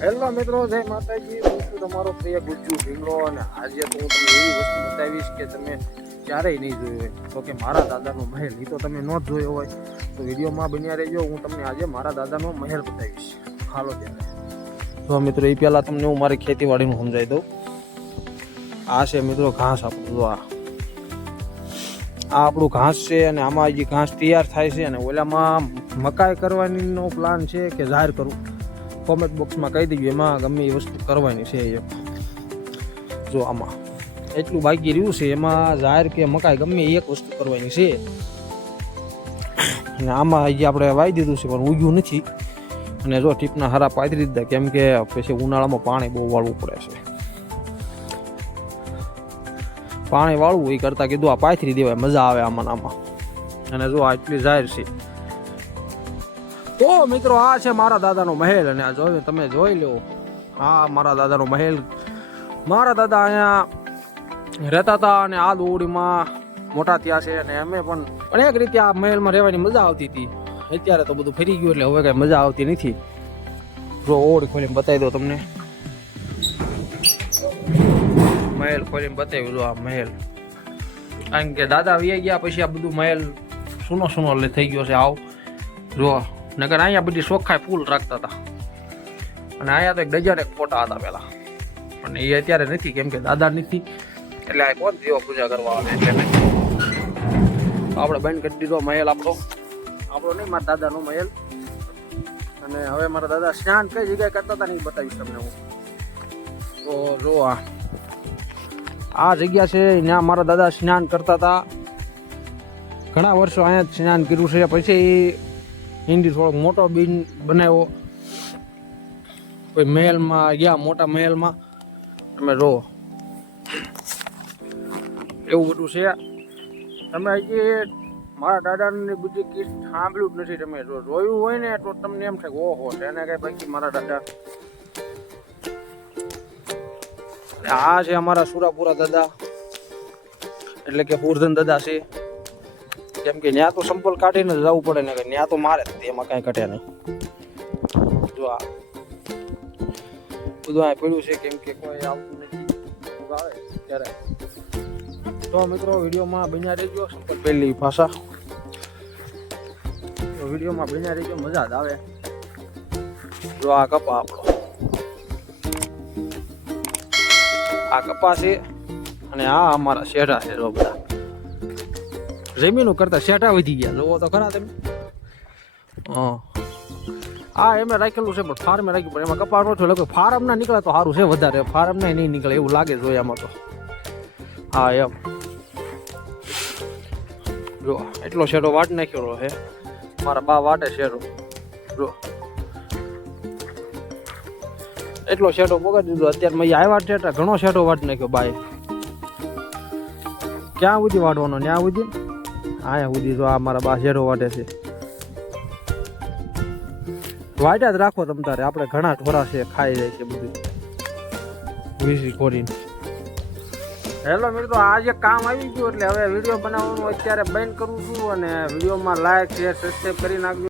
Hello મિત્રો, જય માતાજી. હું છું તમારો પ્રિય ગુજ્જુ ભીંગડો અને આજે તો હું તમને એવી વસ્તુ બતાવીશ કે તમે ક્યારેય નહીં જોયું હોય. તો કે મારા દાદાનો મહેલ એ તો તમે ન જોયો હોય. તો વિડીયોમાં બન્યા રહેજો, હું તમને આજે મારા દાદાનો મહેલ બતાવીશ. હાલો ત્યારે. તો મિત્રો એ પહેલાં તમને હું મારી ખેતીવાડીનું સમજાવી દઉં. આ છે મિત્રો ઘાસ આપણું આ. આ આપણું ઘાસ છે અને આમાં જે ઘાસ તૈયાર થાય છે અને ઓલામાં મકાઈ કરવાનીનો પ્લાન છે કે જાહેર કરું કોમેન્ટ બોક્સમાં કહી દઈએ એમાં ગમે એ વસ્તુ કરવાની છે એ. જો આમાં એટલું બાકી રહ્યું છે, એમાં જાહેર કે મકાઈ ગમે એક વસ્તુ કરવાની છે. અને આમાં હજી આપણે વાવી દીધું છે, પણ ઉગ્યું નથી. અને જો ટીપના હારા પાથરી દીધા, કેમ કે પછી ઉનાળામાં પાણી બહુ વાળવું પડે છે. પાણી વાળવું એ કરતાં કીધું, આ પાથરી દેવાય, મજા આવે આમાં આમાં. અને જો આ એટલી જાહેર છે તો મિત્રો આ છે મારા દાદાનો મહેલ અને આ જોઈ તમે જોઈ લો આ મારા દાદાનો મહેલ. મારા દાદા અહીંયા રહેતા હતા અને આ દોડીમાં મોટા થયા છે અને અમે પણ અનેક રીતે આ મહેલમાં રહેવાની મજા આવતી હતી. અત્યારે તો બધું ફરી ગયું એટલે હવે કઈ મજા આવતી નથી. જો ઓડ ખોલીને બતાવી દો તમને. મહેલ ખોલીને બતાવ્યું આ મહેલ. કારણ કે દાદા વી ગયા, પછી આ બધું મહેલ સુનો સુનો થઈ ગયો છે આવ. જો નગર અહીંયા બધી ચોખ્ખાઈ ફૂલ રાખતા હતા. અને અહીંયા તો એક ડજન એક ફોટા હતા પેલા. પણ એ અત્યારે નથી, કેમ કે દાદા નથી. એટલે આ કોણ દેવો પૂજા કરવા આવે એટલે આપણે બંધ કરી દીધો મહેલ આપણો. આપણો નહીં, મારા દાદાનો મહેલ. અને હવે મારા દાદા સ્નાન કઈ જગ્યાએ કરતા હતા નહીં બતાવીશ તમને હું. તો જો આ. આ જગ્યા છે ત્યાં મારા દાદા સ્નાન કરતા હતા. ઘણા વર્ષો અહીંયા સ્નાન કર્યું છે. પછી હિન્દી થોડોક મોટો બીન બનાવ્યો. કોઈ મહેલમાં ગયા, મોટા મહેલમાં. તમે રહો એવું બધું છે. તમે હજી મારા દાદાની બધી કિસ્ત સાંભળ્યું જ નથી. તમે જો જોયું હોય ને, તો તમને એમ થાય ઓહો એને કઈ બાકી મારા દાદા. આ છે અમારા સુરાપુરા દાદા. એટલે કે પૂરધન દાદા છે. કેમ કે ત્યાં તો સંપલ કાઢીને જવું પડે ને ત્યાં તો મારે એમાં કાંઈ ઘટે નહીં. જો આ બધું આ પડ્યું છે, કેમ કે કોઈ આવતું નથી. આવે ત્યારે. તો મિત્રો, વિડીયોમાં બન્યા રહેજો, સંપલ પહેલી ભાષા. વિડીયોમાં બન્યા રહેજો, મજા જ આવે. જો આ કપા આપણો. આ કપા છે, અને આ અમારા શેઢા છે, જો બધા. જમીનો કરતા શેઠા વધી ગયા. જોવો તો ખરા તમે. હા. હા એમે રાખેલું છે પણ ફાર્મે રાખ્યું પણ એમાં કપાસ ઓછો લખો. ફાર્મ ના નીકળે તો સારું છે વધારે. ફાર્મ ના નહીં નીકળે એવું લાગે જોઈએ આમાં તો. હા એમ. જો એટલો શેડો વાટ નાખ્યો છે. મારા બા વાટે શેડો જો એટલો શેડો પગાડી દીધો. અત્યારે મેં આવ્યા છે ઘણો શેડો વાટ નાખ્યો બાય ક્યાં સુધી વાટવાનો ત્યાં સુધી? આયા સુધી તો આ મારા બા વાટે છે. વાટ્યા જ રાખો તમ તારે આપણે ઘણા ઢોરા છે ખાઈ જાય છે બધું. વીસી ખોરીને. હેલો મિત્રો આજે કામ આવી ગયું એટલે હવે વીડિયો બનાવવાનું અત્યારે બંધ કરું છું અને વિડીયોમાં લાઈક શેર સબસ્ક્રાઈબ કરી નાખજો.